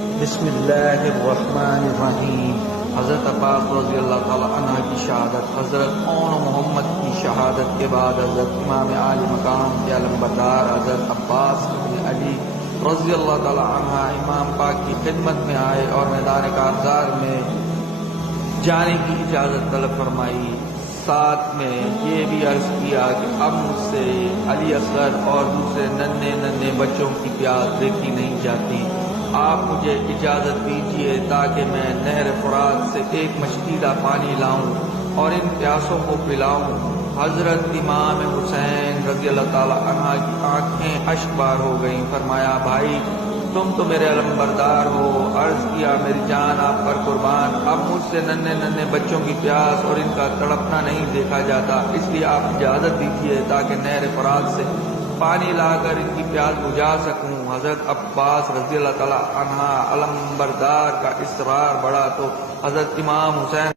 بسم اللہ الرحمن الرحیم۔ حضرت عباس رضی اللہ تعالی عنہ کی شہادت، حضرت اون محمد کی شہادت کے بعد حضرت امام عالی مقام کے علمبردار حضرت عباس بن علی رضی اللہ تعالی عنہ امام پاک کی خدمت میں آئے اور میدان کارزار میں جانے کی اجازت طلب فرمائی۔ ساتھ میں یہ بھی عرض کیا کہ اب مجھ سے علی اصغر اور دوسرے ننھے بچوں کی پیاس دیکھی نہیں جاتی، آپ مجھے اجازت دیجیے تاکہ میں نہر فرات سے ایک مشکیدہ پانی لاؤں اور ان پیاسوں کو پلاؤں۔ حضرت امام حسین رضی اللہ تعالی عنہ کی آنکھیں اشک بار ہو گئیں۔ فرمایا بھائی تم تو میرے علمبردار ہو۔ عرض کیا میری جان آپ پر قربان، اب مجھ سے ننھے بچوں کی پیاس اور ان کا تڑپنا نہیں دیکھا جاتا، اس لیے آپ اجازت دیجیے تاکہ نہر فرات سے پانی لا کر ان کی پیاس بجھا سکوں۔ حضرت عباس رضی اللہ تعالی عنہ علمبردار کا اصرار بڑھا تو حضرت امام حسین